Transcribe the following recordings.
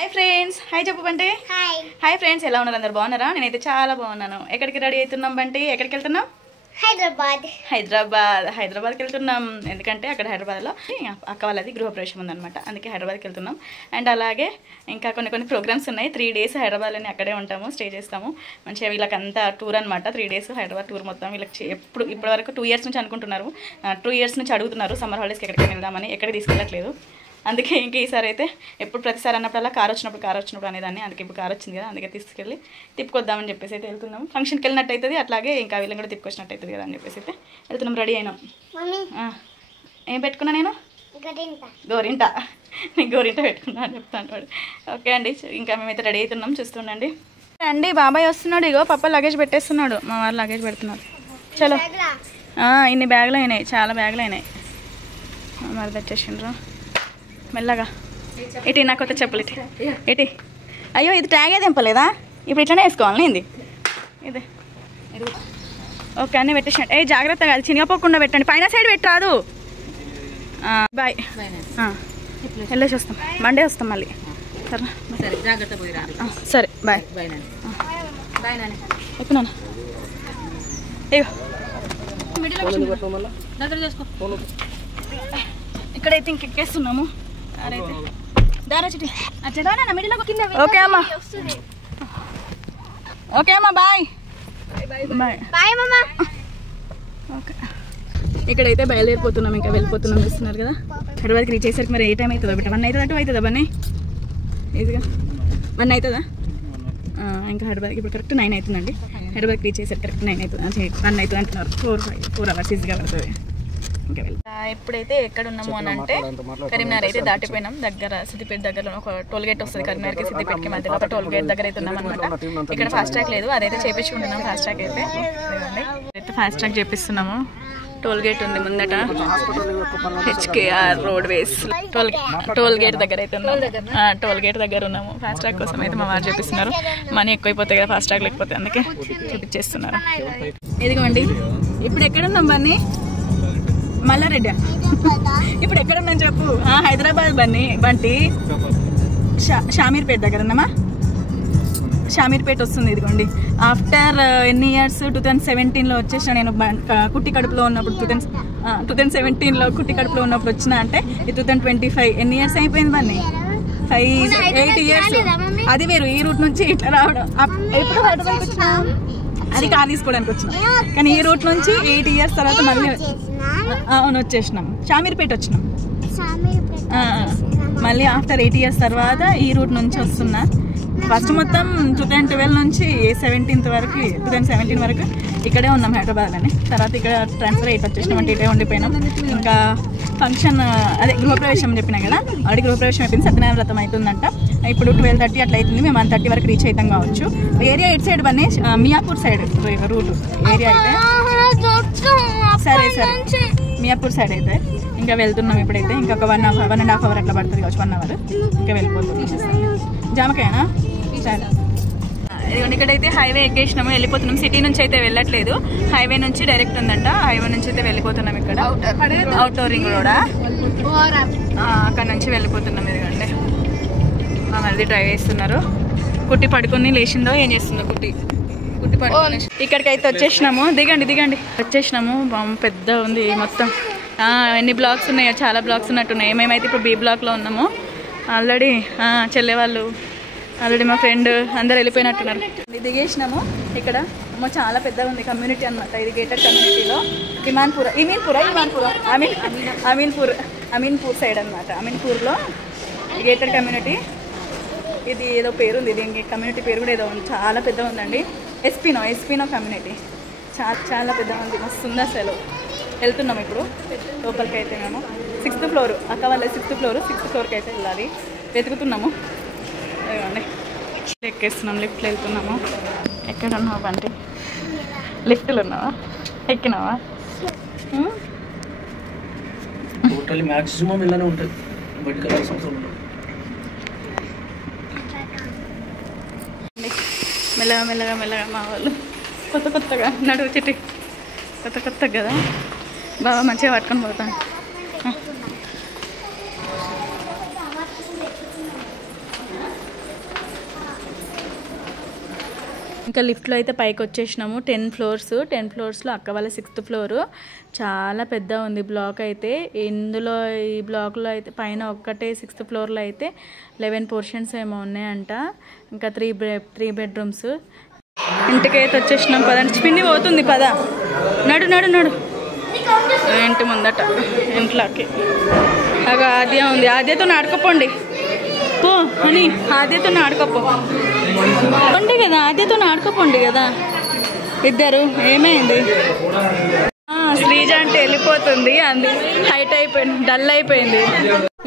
Hi friends, hi చెప్పు Bunty. Hi friends, ఎలా ఉన్నారు? అందరు బాగున్నారా? నేనైతే చాలా బాగున్నాను. ఎక్కడికి రెడీ అవుతున్నాం బంటి? ఎక్కడికి వెళ్తున్నాం? హైదరాబాద్కి వెళ్తున్నాం. ఎందుకంటే అక్కడ హైదరాబాద్లో అక్క వాళ్ళది గృహప్రవేశం ఉందన్నమాట. అందుకే హైదరాబాద్కి వెళ్తున్నాం. అండ్ అలాగే ఇంకా కొన్ని ప్రోగ్రామ్స్ ఉన్నాయి. 3 days హైదరాబాద్లోనే అక్కడే ఉంటాము, స్టే చేస్తాము. మంచిగా వీళ్ళకంతా టూర్ అనమాట. 3 days హైదరాబాద్ టూర్ మొత్తం. వీళ్ళకి ఇప్పటివరకు 2 years నుంచి అనుకుంటున్నారు, 2 years నుంచి అడుగుతున్నారు సమ్మర్ హాలిడేస్కి ఎక్కడికి వెళ్దామని. ఎక్కడ తీసుకెళ్ళట్లేదు. అందుకే ఇంక ఈసారి అయితే ఎప్పుడు ప్రతిసారి అన్నప్పుడల్లా కార్ వచ్చినప్పుడు అనేదాన్ని. అందుకే ఇప్పుడు కార్ వచ్చింది కదా, అందుకే తీసుకెళ్ళి తిప్పుకొద్దామని చెప్పేసి అయితే వెళ్తున్నాము. ఫంక్షన్కి వెళ్ళినట్టు అవుతుంది, అట్లాగే ఇంకా వీళ్ళని కూడా తిప్పుకొచ్చినట్టు అవుతుంది కదా అని చెప్పేసి అయితే వెళ్తున్నాం. రెడీ అయినాం. ఏం పెట్టుకున్నా నేను? గోరింట. నీకు గోరింట పెట్టుకున్నా అని చెప్తాను వాడు. ఓకే అండి, ఇంకా మేమైతే రెడీ అవుతున్నాం, చూస్తుండండి. అండి బాబాయ్ వస్తున్నాడు. ఇగో పప్ప లగేజ్ పెట్టేస్తున్నాడు, మా వారు లగేజ్ పెడుతున్నారు. చలో. ఇన్ని బ్యాగులు అయినాయి, చాలా బ్యాగులు అయినాయి. మరి తెచ్చేసిండ్రు మెల్లగా. ఇటీ నాకు కొత్త చెప్పులు ఇటీ. అయ్యో ఇది ట్యాగే తెంపలేదా? ఇప్పుడు ఇట్లనే వేసుకోవాలి ఇది. ఇదే ఓకే అన్నీ పెట్టేసినట్టు. జాగ్రత్తగా అది చినిగిపోకుండా పెట్టండి. పైన సైడ్ పెట్టరాదు. బాయ్. వెళ్ళేసి వస్తాం, మండే వస్తాం మళ్ళీ. సరే బాయ్. ఎక్కునా ఇక్కడైతే ఇంకెక్కేస్తున్నాము. ఓకే అమ్మా, ఓకే అమ్మా, బాయ్ బాయ్ అమ్మా. ఓకే, ఇక్కడైతే బయలుదేరిపోతున్నాం, ఇంకా వెళ్ళిపోతున్నాం. ఇస్తున్నారు కదా. హైదరాబాద్కి రీచ్ అయ్యేసరికి మరి ఏ టైం అవుతుందా? బిడ్డ 1 అవుతుందా 2 అవుతుందా? బన్నీ ఈజీగా 1 అవుతుందా? ఇంకా హైదరాబాద్కి ఇప్పుడు కరెక్ట్ 9 అవుతుందండి. హైదరాబాద్కి రీచ్ అయ్యేసరికి కరెక్ట్ 9 అవుతుంది, 1 అవుతుంది అంటున్నారు. 4 hours ఈజీగా పడుతుంది. ఇంకా ఎప్పుడైతే ఎక్కడ ఉన్నాము అని అంటే కరీంనగర్ అయితే దాటిపోయినాం. దగ్గర సిద్దిపేట దగ్గరలో ఒక టోల్ గేట్ వస్తుంది. కరీంనగర్కి సిద్దిపేటకి మధ్యలో ఒక టోల్ గేట్ దగ్గర అయితే ఉన్నాం అనమాట. ఇక్కడ ఫాస్ట్ ట్రాక్ లేదు, అదైతే చేపించుకుంటున్నాం. ఫాస్ట్ ట్రాక్ అయితే ఫాస్ట్ ట్రాక్ చేపిస్తున్నాము. టోల్ గేట్ ఉంది ముందట, హెచ్కేఆర్ రోడ్వేస్ టోల్ గేట్ దగ్గర అయితే ఉన్నాము. టోల్ గేట్ దగ్గర ఉన్నాము. ఫాస్ట్ ట్రాక్ కోసం అయితే మా వారు చూపిస్తున్నారు. మనీ ఎక్కువైపోతాయి కదా ఫాస్ట్ ట్రాక్ లేకపోతే, అందుకే చూపించేస్తున్నారు. ఇదిగోండి, ఇప్పుడు ఎక్కడ ఉన్నాం బన్నీ? మల్లారెడ్డి. ఇప్పుడు ఎక్కడ ఉన్నాం చెప్పు? హైదరాబాద్ బంటి షామీర్పేట దగ్గర ఉన్నామా? షామీర్పేట వస్తుంది. ఇదిగోండి, ఆఫ్టర్ ఎన్ని ఇయర్స్? 2017లో వచ్చేసిన నేను. కుట్టి కడుపులో ఉన్నప్పుడు 2017లో కుట్టి కడుపులో ఉన్నప్పుడు వచ్చిన అంటే 2025. ఎన్ని ఇయర్స్ అయిపోయింది బన్నీ? 8 years. అది వేరు, ఈ రూట్ నుంచి ఇట్లా రావడం. ఎప్పుడు హైదరాబాద్ వచ్చినా అది కార్ తీసుకోవడానికి వచ్చినాం, కానీ ఈ రూట్ నుంచి 8 years తర్వాత మళ్ళీ అవును వచ్చేసినాం. షామీర్పేట వచ్చినాం మళ్ళీ ఆఫ్టర్ 8 years తర్వాత ఈ రూట్ నుంచి వస్తున్నా. ఫస్ట్ మొత్తం 2012 నుంచి 2017 వరకు ఇక్కడే ఉన్నాం హైదరాబాద్లోనే. తర్వాత ఇక్కడ ట్రాన్స్ఫర్ అయితే వచ్చేసినాం, అంటే ఇటే ఉండిపోయినాం. ఇంకా ఫంక్షన్ అదే గృహప్రవేశం చెప్పినా కదా, ఆడి గృహప్రవేశం అయిపోయింది. సత్యనారాయణ వ్రతం అవుతుందంట. ఇప్పుడు 12:30 అట్లా అవుతుంది. మేము 1:30 వరకు రీచ్ అవుతాం కావచ్చు. ఏరియా ఎటు side Bunny? Miyapur side route area అయితే. సరే మియాపూర్ సైడ్ అయితే ఇంకా వెళ్తున్నాం. ఇప్పుడైతే ఇంకా ఒక 1.5 hour అట్లా పడుతుంది కావచ్చు. 1 hour ఇంకా వెళ్ళిపోతున్నాం. జామకాయనా? సరే, ఇదిగోండి ఇక్కడైతే హైవే ఎక్కేసినాము, వెళ్ళిపోతున్నాం. సిటీ నుంచి అయితే వెళ్ళట్లేదు, హైవే నుంచి డైరెక్ట్ ఉందంట. హైవే నుంచి అయితే వెళ్ళిపోతున్నాం. ఇక్కడ అవుటర్ రింగ్ రోడ్, అక్కడ నుంచి వెళ్ళిపోతున్నాం. ఇదిగోండి మా మళ్ళీ డ్రైవ్ చేస్తున్నారు. కుట్టి పడుకొని లేచిందో ఏం చేస్తుందో కుట్టి పడుకొని. ఇక్కడికైతే వచ్చేసినాము. దిగండి వచ్చేసినాము. పెద్ద ఉంది మొత్తం. ఎన్ని బ్లాక్స్ ఉన్నాయో, చాలా బ్లాక్స్ ఉన్నట్టున్నాయి. మేమైతే ఇప్పుడు B బ్లాక్లో ఉన్నాము. ఆల్రెడీ చెల్లె వాళ్ళు, ఆల్రెడీ మా ఫ్రెండ్ అందరు వెళ్ళిపోయినట్టున్నారు. దిగేసినాము. ఇక్కడ చాలా పెద్దగా ఉంది కమ్యూనిటీ అనమాట. ఇది గేటెడ్ కమ్యూనిటీలో అమీన్పూర్ సైడ్ అనమాట. అమీన్పూర్లో గేటెడ్ కమ్యూనిటీ. ఇది ఏదో పేరు ఉంది, దీనికి కమ్యూనిటీ పేరు కూడా ఏదో ఉంది. చాలా పెద్దగా ఉందండి. ఎస్పీనో కమ్యూనిటీ. చాలా పెద్దగా ఉంది, మస్తు ఉంది అసలు. వెళ్తున్నాం ఇప్పుడు లోపలికి. అయితే మేము 6th floor, అక్క వాళ్ళ 6th floorకి అయితే వెళ్ళాలి. వెతుకుతున్నాము. అదిగోండి ఎక్కేస్తున్నాం, లిఫ్ట్లో వెళ్తున్నాము. ఎక్కడ ఉన్నావు బంటి? లిఫ్ట్లో ఉన్నావా? ఎక్కినావా? మ్యాక్సిమం ఇలానే ఉంటుంది. మెల్లగా మా వాళ్ళు కొత్తగా నడువు చెట్టు కొత్త కదా, బాగా మంచిగా పట్టుకొని పోతాను. ఇంకా లిఫ్ట్లో అయితే పైకి వచ్చేసినాము. 10 ఫ్లోర్స్లో అక్క వాళ్ళ 6th ఫ్లోర్. చాలా పెద్ద ఉంది బ్లాక్ అయితే. ఇందులో ఈ బ్లాక్లో అయితే పైన ఒక్కటే 6th ఫ్లోర్లో అయితే 11 పోర్షన్స్ ఏమో ఉన్నాయంట. ఇంకా 3 బెడ్రూమ్స్. ఇంటికైతే వచ్చేసినాం. పదండి, పిన్ని పోతుంది, పద నడు నడు నడు. ఇంటి ముందట ఇంట్లోకి అగ ఆద్య ఉంది. ఆద్యతో ఆడుకోపోండి పో అని. ఆద్యతో ఆడుకోపోండి కదా, ఆద్యతో ఆడుకోపోండి కదా ఇద్దరు. ఏమైంది? శ్రీజ అంటే వెళ్ళిపోతుంది, అంది హైట్ అయిపోయింది, డల్ అయిపోయింది.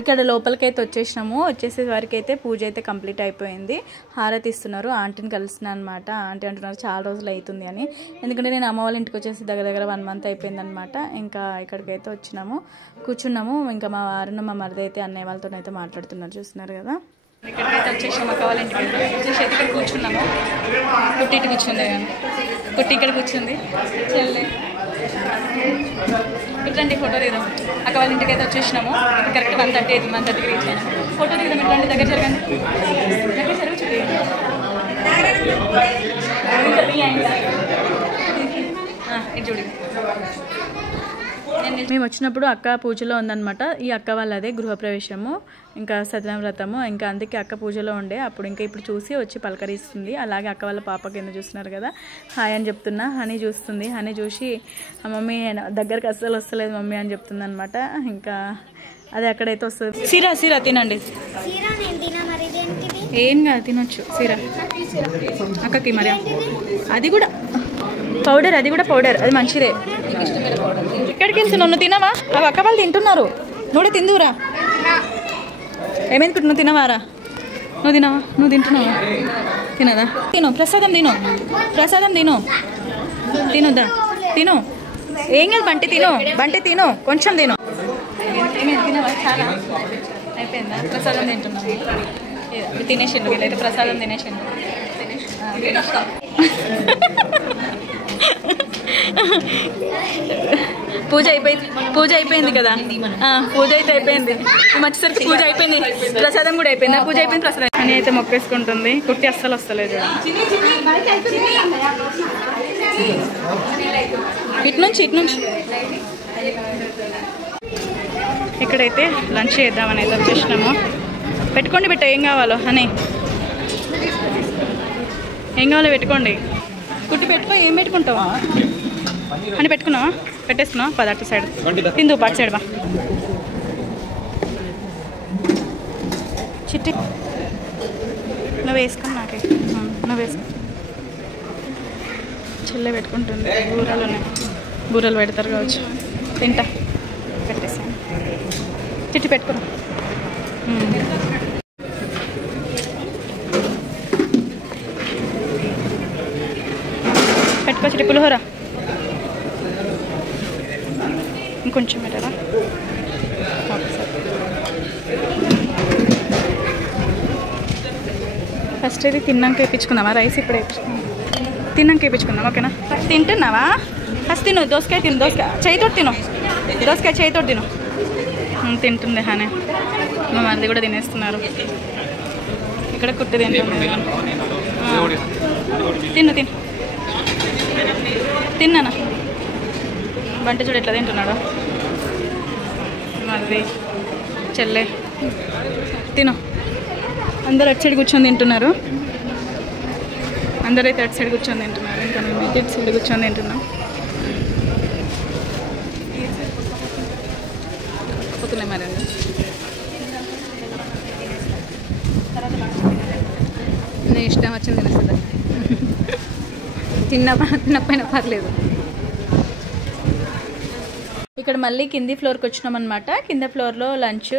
ఇక్కడ లోపలికైతే వచ్చేసినాము. వచ్చేసే వారికి అయితే పూజ అయితే కంప్లీట్ అయిపోయింది. హారతి ఇస్తున్నారు. ఆంటీని కలుస్తున్నాను అనమాట. ఆంటీ అంటున్నారు చాలా రోజులు అవుతుంది అని. ఎందుకంటే నేను అమ్మ వాళ్ళ ఇంటికి వచ్చేసి దగ్గర 1 మంత్ అయిపోయింది అనమాట. ఇంకా ఇక్కడికైతే వచ్చినాము, కూర్చున్నాము. ఇంకా మా వారిని మా మరిది అయితే అన్నయ్య వాళ్ళతో అయితే మాట్లాడుతున్నారు, చూస్తున్నారు కదా. ఇక్కడికైతే వచ్చేసాము అక్క వాళ్ళ ఇంటికి. వచ్చేసి అయితే ఇక్కడ కూర్చున్నాము. కుట్టి ఇటు కూర్చుంది, కుట్టి ఇక్కడ కూర్చుంది. చెల్లె ఇట్లాంటి ఫోటో దిగుదాం. అక్క వాళ్ళ ఇంటికి అయితే వచ్చేసినాము. కరెక్ట్ 1:30 అవుతుంది. 1:30కి రీచ్ అయినా. ఫోటో దిగుదాం. ఇట్లాంటి దగ్గర జరగండి, దగ్గర జరుగు చూడండి. ఇది చూడండి. మేము వచ్చినప్పుడు అక్క పూజలో ఉందన్నమాట. ఈ అక్క వాళ్ళదే గృహప్రవేశము, ఇంకా సత్యనారాయణ వ్రతము. ఇంకా అందుకే అక్క పూజలో ఉండే అప్పుడు. ఇంకా ఇప్పుడు చూసి వచ్చి పలకరిస్తుంది. అలాగే అక్క వాళ్ళ పాప కింద చూస్తున్నారు కదా, హాయ్ అని చెప్తున్నా. హనీ చూస్తుంది. హనీ చూసి మమ్మీ దగ్గరకు అస్సలు వస్తలేదు మమ్మీ అని చెప్తుంది అనమాట. ఇంకా అదే అక్కడైతే వస్తుంది. సీరా తినండి. ఏం కాదు, తినొచ్చు సీరా అక్కకి. మరి అది కూడా పౌడర్, అది మంచిదే. ఎక్కడికి వెళ్తున్నావు? నువ్వు తినవా? అవి అక్క వాళ్ళు తింటున్నారు, నువ్వు తిందువురా. ఏమైంది? నువ్వు తినవారా? నువ్వు తినవా? నువ్వు తింటున్నావా? తినదా? తిను, ప్రసాదం తిను. తినుదా, తిను. ఏం కాదు, బంటి తిను, కొంచెం తిను. ఏమైంది? తినవా? చాలా అయిపోయిందా? ప్రసాదం తింటున్నావు. తినేసిండు వీళ్ళైతే, ప్రసాదం తినేసిండు. పూజ అయిపోయింది కదా. పూజ అయితే అయిపోయింది. మంచిసరికి పూజ అయిపోయింది, ప్రసాదం కూడా అయిపోయింది. పూజ అయిపోయింది, ప్రసాదం అని అయితే మొక్కేసుకుంటుంది. కుట్టి అస్సలు వస్తలేదు. ఇటు నుంచి ఇక్కడైతే లంచ్ చేద్దామని అయితే వచ్చేసినాము. పెట్టుకోండి బిడ్డ, ఏం కావాలో అని. ఏం కావాలో పెట్టుకోండి. కుట్టి పెట్టుకో. ఏం పెట్టుకుంటావా అని? పెట్టుకున్నావా? పెట్టేసుకున్నావా? పదార్థ సైడ్ తిందు, పాటు సైడ్ బా. చిట్టి నువ్వు వేసుకుని నాకే, నువ్వు వేసుకో. చెల్లె పెట్టుకుంటుంది. బూరలు పెడతారు కావచ్చు. తింటా, పెట్టేసాను. చిట్టి పెట్టుకున్నా. పెట్టుకో చిట్టి. పులిహోర ఇంకొంచెం పెట్టరా? ఫస్ట్ ఇది తిన్నాక వేయించుకుందామా? రైస్ ఇప్పుడే తిన్నాక వేయించుకుందాం, ఓకేనా? తింటున్నావా? ఫస్ట్ తిను. దోసకాయ చేయితోటి తిను. దోసకాయ చేయితోటి తిను. తింటుంది హానే. మా మరిది కూడా తినేస్తున్నారు. ఇక్కడ కుట్టి తింటుంది. తిన్నానా? బంటి చూడు ఎట్లా తింటున్నాడు. మరిది, చెల్లె తిను. అందరు అటు సైడ్ కూర్చొని తింటున్నారు. అందరైతే అటు సైడ్ కూర్చొని తింటున్నారు. ఇంకా మేము ఇటు సైడ్ కూర్చొని తింటున్నాం. పోతున్నాయి మరి. నేను ఇష్టం వచ్చింది తినేస్తుందా? తిన్నపైన పర్లేదు. ఇక్కడ మళ్ళీ కింది ఫ్లోర్కి వచ్చినాం అనమాట. కింద ఫ్లోర్లో లంచ్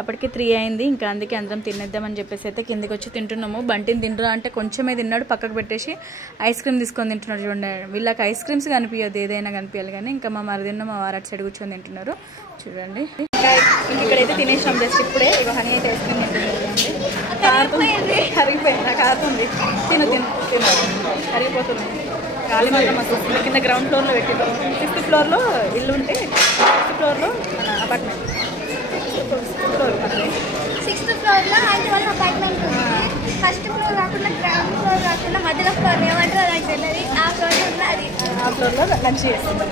అప్పటికి 3 అయింది. ఇంకా అందుకే అందరం తినేద్దామని చెప్పేసి అయితే కిందికి వచ్చి తింటున్నాము. బంటిని తింటున్నా అంటే కొంచెమే తిన్నాడు, పక్కకు పెట్టేసి ఐస్ క్రీమ్ తీసుకొని తింటున్నాడు. చూడండి, వీళ్ళకి ఐస్ క్రీమ్స్ కనిపించదు, ఏదైనా కనిపించాలి. కానీ ఇంకా మా మరిదిన్న మా వారు అటు సైడ్ కూర్చొని తింటున్నారు. చూడండి, ఇక్కడైతే తినేసాం జస్ట్ ఇప్పుడే. ఇక హనీ అయితే ఐస్ క్రీమ్ తింటుంది. కరిగిపోయింది, కారుతుంది. తిను కరిగిపోతుంది. గాలి మాత్రం మాకు కింద గ్రౌండ్ ఫ్లోర్లో పెట్టింది. 6th ఫ్లోర్లో ఇల్లు ఉంటే 6th ఫ్లోర్లో అపార్ట్మెంట్. 6th ఫ్లోర్లో అయితే వాళ్ళ అపార్ట్మెంట్ ఉంది. ఫస్ట్ ఫ్లోర్ కాకుండా గ్రౌండ్ ఫ్లోర్ కాకుండా మధ్యలో ఆ ఫ్లోర్లో లంచ్ చేస్తున్నాం,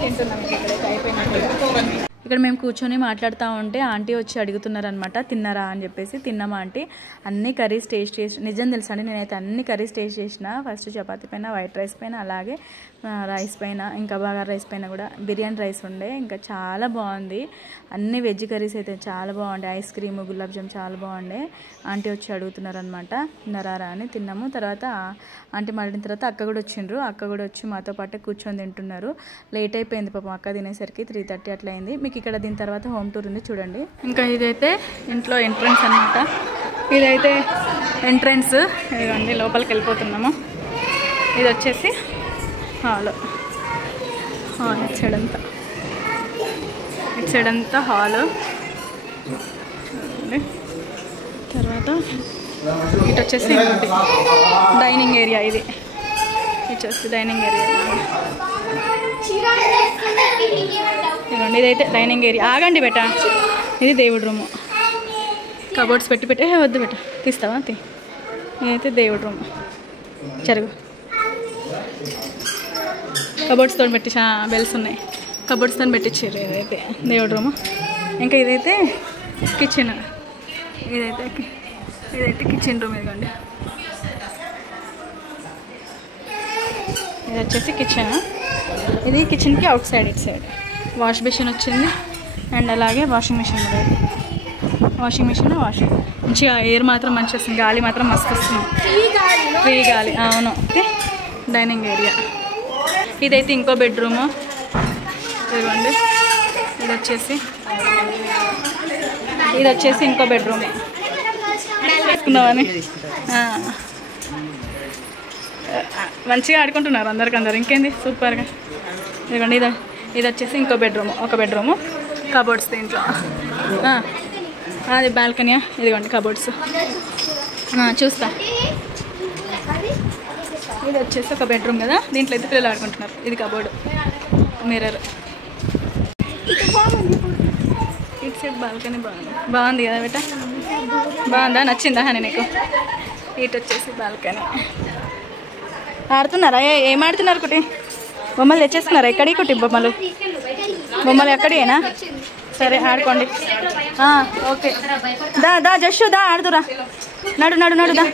తింటున్నాం. ఇక్కడైతే అయిపోయినట్టు. ఇక్కడ మేము కూర్చొని మాట్లాడుతూ ఉంటే ఆంటీ వచ్చి అడుగుతున్నారనమాట, తిన్నారా అని చెప్పేసి. తిన్నామా ఆంటీ, అన్ని కర్రీస్ టేస్ట్ చేసి, నిజం తెలుసా అండి, నేనైతే అన్ని కర్రీస్ టేస్ట్ చేసిన. ఫస్ట్ చపాతీ పైన, వైట్ రైస్ పైన, అలాగే రైస్ పైన, ఇంకా బగారా రైస్ పైన కూడా బిర్యానీ రైస్ ఉండే. ఇంకా చాలా బాగుంది. అన్ని వెజ్ కర్రీస్ అయితే చాలా బాగుండే. ఐస్ క్రీమ్, గులాబ్ జామ్ చాలా బాగుండే. ఆంటీ వచ్చి అడుగుతున్నారనమాట తిన్నారా అని. తిన్నాము. తర్వాత ఆంటీ మాట్లాడిన తర్వాత అక్క కూడా వచ్చిండ్రు. అక్క కూడా వచ్చి మాతో పాటే కూర్చొని తింటున్నారు. లేట్ అయిపోయింది పాపం అక్క తినేసరికి 3:30 అట్లా అయింది. మీకు ఇక్కడ దీని తర్వాత హోమ్ టూర్ ఉంది చూడండి. ఇంకా ఇదైతే ఇంట్లో ఎంట్రన్స్ అనమాట. ఇదైతే ఎంట్రన్స్. ఇదండి లోపలికి వెళ్ళిపోతున్నాము. ఇది వచ్చేసి హాల్. ఇటు సైడ్ అంతా హాల్. తర్వాత ఇటు వచ్చేసి డైనింగ్ ఏరియా. ఇది వచ్చేసి డైనింగ్ ఏరియా. ఇవ్వండి, ఇదైతే డైనింగ్ ఏరియా. ఆగండి బెట, ఇది దేవుడి రూము. కబోర్డ్స్ పెట్టి వద్దు బెట, తీస్తావా? ఇదైతే దేవుడి రూమ్. జరుగు. కబోర్డ్స్తో పెట్టి బెల్స్ ఉన్నాయి, కబోర్డ్స్తో పెట్టించారు. ఇదైతే దేవుడి రూము. ఇంకా ఇదైతే కిచెన్. ఇదైతే కిచెన్ రూమ్. ఇదిగోండి, ఇది వచ్చేసి కిచెన్. ఇది కిచెన్కి అవుట్ సైడ్, ఇటు సైడ్ వాష్ బేసిన్ వచ్చింది. అండ్ అలాగే వాషింగ్ మిషన్ కూడా. వాషింగ్ మిషన్ మంచిగా ఎయిర్ మాత్రం మంచిగా వస్తుంది, గాలి మాత్రం మస్తు వస్తుంది, ఫ్రీ గాలి. అవును. Dining area. ఇదైతే ఇంకో బెడ్రూము. ఇదిగోండి, ఇది వచ్చేసి ఇంకో బెడ్రూమ్ వేసుకున్నామని. మంచిగా ఆడుకుంటున్నారు అందరికందరు. ఇంకేంది సూపర్గా. ఇదిగోండి, ఇది వచ్చేసి ఇంకో బెడ్రూమ్. ఒక బెడ్రూము, కబోర్డ్స్ దీంట్లో. అది బాల్కనీయా? ఇదిగోండి కబోర్డ్స్. చూస్తా. ఇది వచ్చేసి ఒక బెడ్రూమ్ కదా, దీంట్లో అయితే పిల్లలు ఆడుకుంటున్నారు. ఇది కబోర్డ్, మిర్రర్. ఇటు సైడ్ బాల్కనీ బాగుంది కదా బేట? బాగుందా? నచ్చిందా అని నీకు? ఇటు వచ్చేసి బాల్కనీ. ఆడుతున్నారా? ఏం ఆడుతున్నారు? కుటి బొమ్మలు తెచ్చేస్తున్నారా? ఎక్కడి కుటి బొమ్మలు ఎక్కడియేనా? సరే ఆడుకోండి. ఓకే, దా జస్సు దా, ఆడుతురా. నడు దా.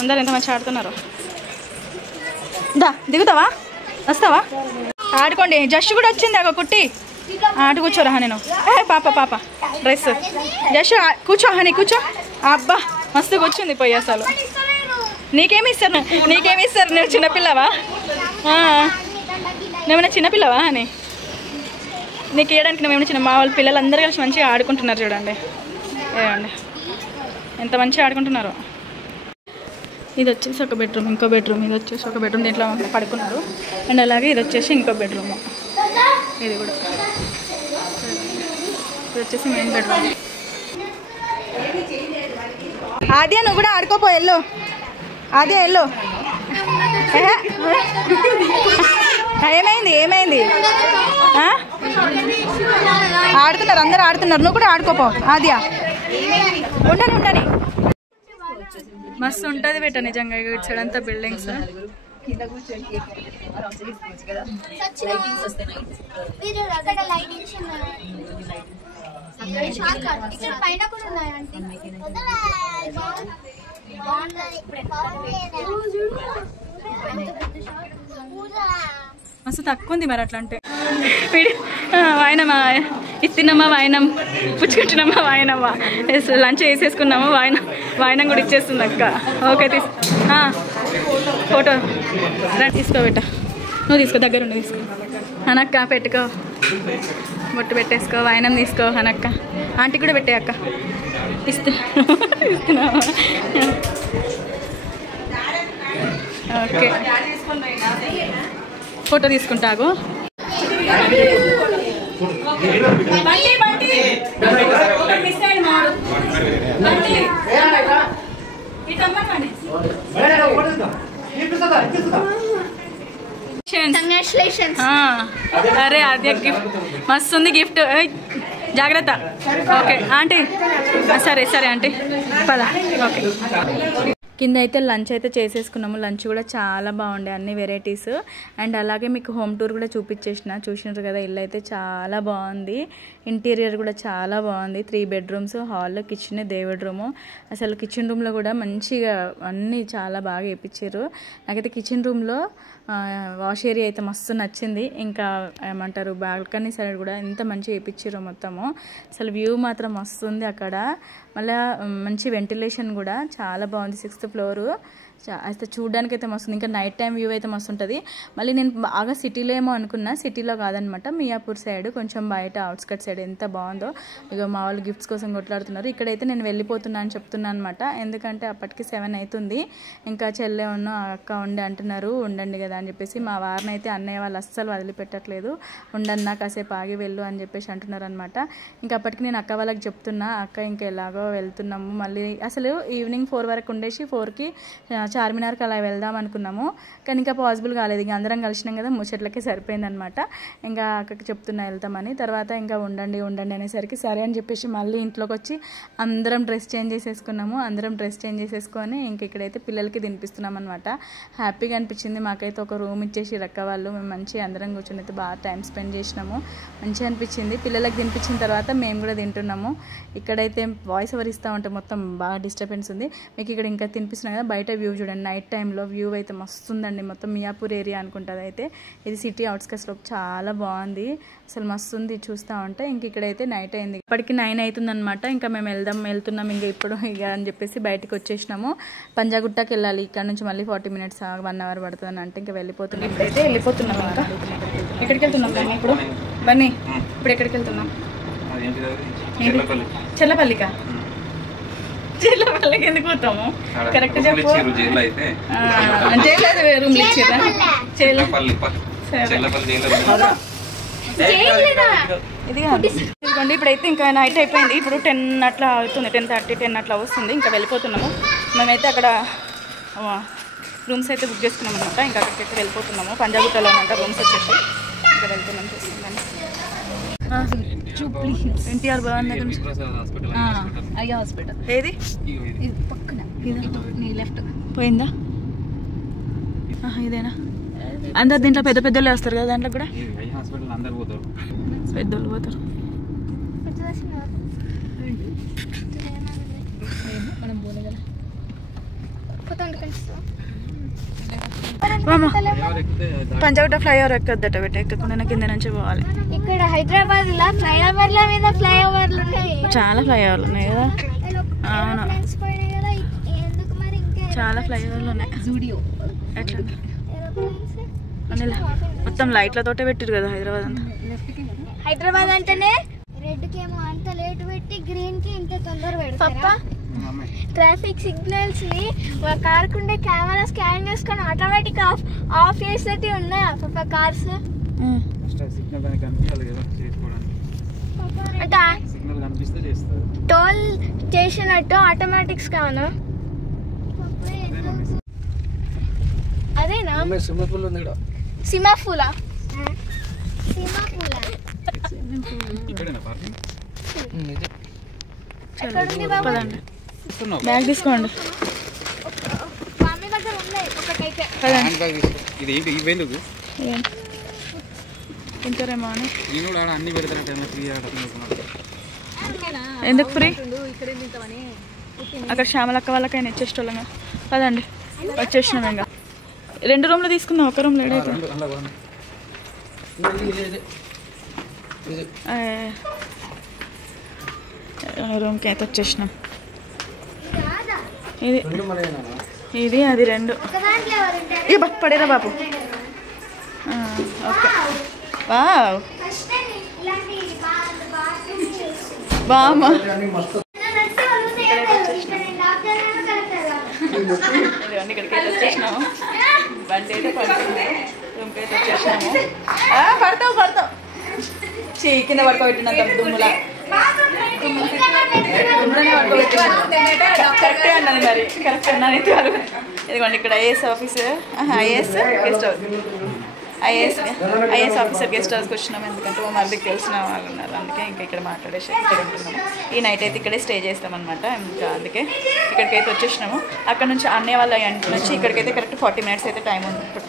అందరు ఎంత మంచిగా ఆడుతున్నారు. దా, దిగుతావా? వస్తావా? ఆడుకోండి. జస్సు కూడా వచ్చింది. అగో కుట్టి ఆడు కూర్చోరా. నేను పాప డ్రెస్. జస్సు కూర్చో. హనీ కూర్చో. అబ్బా మస్తు కూర్చుంది పోయి. అసలు నీకేమి ఇస్తారు? నువ్వు చిన్నపిల్లవా? నువ్వేమైనా చిన్నపిల్లవా అని నీకు ఇవ్వడానికి? నువ్వేమైనా చిన్న? మా వాళ్ళ పిల్లలందరూ కలిసి మంచిగా ఆడుకుంటున్నారు చూడండి. ఏమండి ఎంత మంచిగా ఆడుకుంటున్నారు. ఇది వచ్చేసి ఒక బెడ్రూమ్, ఇంకో బెడ్రూమ్. ఇది వచ్చేసి ఒక బెడ్రూమ్, దీంట్లో పడుకున్నారు. అండ్ అలాగే ఇది వచ్చేసి ఇంకో బెడ్రూమ్. ఇది కూడా. ఇది వచ్చేసి మెయిన్ బెడ్రూమ్. ఆద్య నువ్వు కూడా ఆడుకోపో. ఎల్లో ఆద్య ఎల్లో. ఏమైంది? ఆడుతున్నారు, అందరు ఆడుతున్నారు. నువ్వు కూడా ఆడుకోపో ఆద్య. ఉండని మస్తు ఉంటుంది బెట నిజంగా. ఇటు సైడ్ అంతా బిల్డింగ్స్. మస్తు తక్కువ ఉంది మరి. అట్లా అంటే వాయినమా ఇస్తున్నామా, వాయినం పుచ్చుకుంటున్నామా, వాయినమా లంచ్ వేసేసుకున్నామా, వాయినం కూడా ఇచ్చేస్తుంది అక్క. ఓకే ఫోటో తీసుకో బెట్ట. నువ్వు తీసుకో, దగ్గరుండి తీసుకో. అనక్క పెట్టుకో, బొట్టు పెట్టేసుకో, వాయినం తీసుకో అనక్క. ఆంటీ కూడా పెట్టే అక్క. ఇస్తున్నావా? ఓకే, ఫోటో తీసుకుంటాగు. అరే అదే గిఫ్ట్ మస్తు ఉంది. గిఫ్ట్ జాగ్రత్త. ఓకే ఆంటీ, సరే సరే ఆంటీ పద. ఓకే, కింద అయితే లంచ్ అయితే చేసేసుకున్నాము. లంచ్ కూడా చాలా బాగుండే, అన్ని వెరైటీస్. అండ్ అలాగే మీకు హోమ్ టూర్ కూడా చూసినారు కదా. ఇల్లు అయితే చాలా బాగుంది, ఇంటీరియర్ కూడా చాలా బాగుంది. 3 bedrooms, హాల్, కిచెన్, దేవుడి రూము. అసలు కిచెన్ రూమ్లో కూడా మంచిగా అన్నీ చాలా బాగా వేయించారు. నాకైతే కిచెన్ రూమ్లో వాష్ ఏరియా అయితే మస్తు నచ్చింది. ఇంకా ఏమంటారు బాల్కనీ సైడ్ కూడా ఎంత మంచిగా వేయించారో మొత్తము. అసలు వ్యూ మాత్రం మస్తు ఉంది అక్కడ. మళ్ళీ మంచి వెంటిలేషన్ కూడా చాలా బాగుంది. 6th floor అయితే చూడడానికి అయితే మస్తుంది. ఇంకా నైట్ టైం వ్యూ అయితే మస్తు ఉంటుంది. మళ్ళీ నేను బాగా సిటీలో ఏమో అనుకున్నా, సిటీలో కాదనమాట, మియాపూర్ సైడ్ కొంచెం బయట అవుట్స్కట్ సైడ్. ఎంత బాగుందో. ఇక మా వాళ్ళు గిఫ్ట్స్ కోసం కొట్లాడుతున్నారు. ఇక్కడైతే నేను వెళ్ళిపోతున్నా అని చెప్తున్నాను అనమాట. ఎందుకంటే అప్పటికి 7 అవుతుంది. ఇంకా చెల్లె ఉన్న అక్క ఉండి అంటున్నారు ఉండండి కదా అని చెప్పేసి. మా వారిని అయితే అన్నయ్య వాళ్ళు అస్సలు వదిలిపెట్టట్లేదు. ఉండన్నా కాసేపు ఆగి వెళ్ళు అని చెప్పేసి అంటున్నారు అనమాట. ఇంకా అప్పటికి నేను అక్క వాళ్ళకి చెప్తున్నా, అక్క ఇంకా ఎలాగో వెళ్తున్నాము, మళ్ళీ అసలు ఈవినింగ్ 4 వరకు ఉండేసి 4కి చార్మినార్కి అలా వెళ్దాం అనుకున్నాము. కానీ ఇంకా పాసిబుల్ కాలేదు. ఇంకా అందరం కలిసినాం కదా, ముచ్చట్లకే సరిపోయిందనమాట. ఇంకా అక్కకి చెప్తున్నా వెళ్తామని. తర్వాత ఇంకా ఉండండి అనేసరికి సరే అని చెప్పేసి మళ్ళీ ఇంట్లోకి వచ్చి అందరం డ్రెస్ చేంజ్ చేసేసుకున్నాము. అందరం డ్రెస్ చేంజ్ చేసేసుకొని ఇంక ఇక్కడైతే పిల్లలకి తినిపిస్తున్నాం అనమాట. హ్యాపీగా అనిపించింది. మాకైతే ఒక రూమ్ ఇచ్చేసి రక్క వాళ్ళు మేము మంచిగా అందరం కూర్చొని అయితే బాగా టైం స్పెండ్ చేసినాము. మంచిగా అనిపించింది. పిల్లలకి తినిపించిన తర్వాత మేము కూడా తింటున్నాము. ఇక్కడైతే వాయిస్ ఓవర్ ఇస్తూ ఉంటే మొత్తం బాగా డిస్టర్బెన్స్ ఉంది. మీకు ఇక్కడ ఇంకా తినిపిస్తున్నాం కదా, బయట వ్యూ చూడండి. నైట్ టైంలో వ్యూ అయితే మస్తు ఉందండి. మొత్తం మియాపూర్ ఏరియా అనుకుంటుంది. అయితే ఇది సిటీ అవుట్స్కట్స్లో చాలా బాగుంది. అసలు మస్తు ఉంది చూస్తూ ఉంటే. ఇంక ఇక్కడైతే నైట్ అయింది, ఇప్పటికి 9 అవుతుంది అనమాట. ఇంకా మేము వెళ్తున్నాం ఇంకా ఇప్పుడు ఇక అని చెప్పేసి బయటకు వచ్చేసినాము. పంజాగుట్టకి వెళ్ళాలి. ఇక్కడ నుంచి మళ్ళీ 40 minutes 1 hour పడుతుంది అంటే ఇంకా వెళ్ళిపోతున్నాం. ఇప్పుడైతే వెళ్ళిపోతున్నాం. ఇంకా ఎక్కడికి వెళ్తున్నాం ఇప్పుడు బన్నీ? ఇప్పుడు ఎక్కడికి వెళ్తున్నాం? చెల్లపల్లికా? చెల్లపల్లికి ఎందుకు పోతాము? కరెక్ట్ చెప్పు. జైలు రూమ్ ఇచ్చారా? ఇదిగోండి ఇప్పుడైతే ఇంకా నైట్ అయిపోయింది. ఇప్పుడు 10 అట్లా అవుతుంది, 10:30, 10 అట్లా వస్తుంది. ఇంకా వెళ్ళిపోతున్నాము. మేమైతే అక్కడ రూమ్స్ అయితే బుక్ చేసుకున్నాం అనమాట. ఇంకా అక్కడికైతే వెళ్ళిపోతున్నాము. పంజాగుట్టలో అనమాట రూమ్స్ వచ్చేసి. ఇక్కడ వెళ్తున్నాం చూస్తున్నాను. ఎన్టీఆర్ భవన్ దగ్గర నుంచి అయ్యా హాస్పిటల్ ఏది పక్కన నీ లెఫ్ట్ పోయిందా? ఇదేనా? అందరు దీంట్లో పెద్ద పెద్దోళ్ళు వస్తారు కదా, దాంట్లో కూడా పెద్దోళ్ళు పోతారు. పంజాగుట్ట ఫ్లైఓవర్ ఎక్కద్దట, ఎక్కకుండా కింద నుంచి పోవాలి. ఇక్కడ హైదరాబాద్ లో ఫ్లైఓవర్ల మీద ఫ్లైఓవర్లు ఉన్నాయి, చాలా ఫ్లైఓవర్లు ఉన్నాయి కదా. అవును, చాలా ఫ్లైఓవర్లు ఉన్నాయి. ఎట్లా మొత్తం లైట్లతోటే పెట్టారు కదా హైదరాబాద్ అంతా. హైదరాబాద్ అంటేనే రెడ్ కి ఏమో అంత లేట్ పెట్టి గ్రీన్ కి ఇంత తొందర పెడతారా? ట్రాఫిక్ సిగ్నల్స్ ని కారుకుండే కెమెరా స్కాన్ చేసుకొని ఆటోమేటిక్ ఆఫ్ చేసేటి ఉన్నాయా పాప కార్స్? టోల్ చేసినట్టు ఆటోమేటిక్ స్కాన్ అదేనా? సిమాఫూలా బ్యాగ్ తీసుకోండి. తింటారేమో అని. ఎందుకు ఫ్రీ? అక్కడ శ్యామలక్క వాళ్ళకైనా ఇచ్చేటోళ్ళంగా పదండి. వచ్చేసినాం. ఇంకా 2 రూమ్లు తీసుకుందాం, ఒక రూమ్ లేడైతే. రూమ్కి అయితే వచ్చేసినాం. ఇది అది 2 పడేరా బాబు. ఓకే, వావ్ బామ్మా. ఇక్కడికి అయితే వచ్చేసినాము. బండి అయితే పడుతుంది. రూమ్కి అయితే వచ్చేసినాము. పడతావు కింద పడుకోబెట్టినంత దుమ్ములా కరెక్టే అన్నాను. మరి కరెక్ట్ అన్నాను. ఇదిగోండి ఇక్కడ IAS office, IAS guest house. IAS officer guest హౌస్కి వచ్చినాము. ఎందుకంటే మా మరిదికి తెలిసిన వాళ్ళు ఉన్నారు, అందుకే ఇంకా ఇక్కడ మాట్లాడేసి ఇక్కడ ఉంటున్నాము. ఈ నైట్ అయితే ఇక్కడే స్టే చేస్తామన్నమాట. ఇంకా అందుకే ఇక్కడికైతే వచ్చేసినాము. అక్కడ నుంచి అన్నయ్య వాళ్ళ ఇంటి నుంచి ఇక్కడికైతే కరెక్ట్ 40 minutes అయితే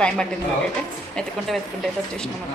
టైం పట్టింది. మాకైతే వెతుకుంటే అయితే వచ్చేసినాము.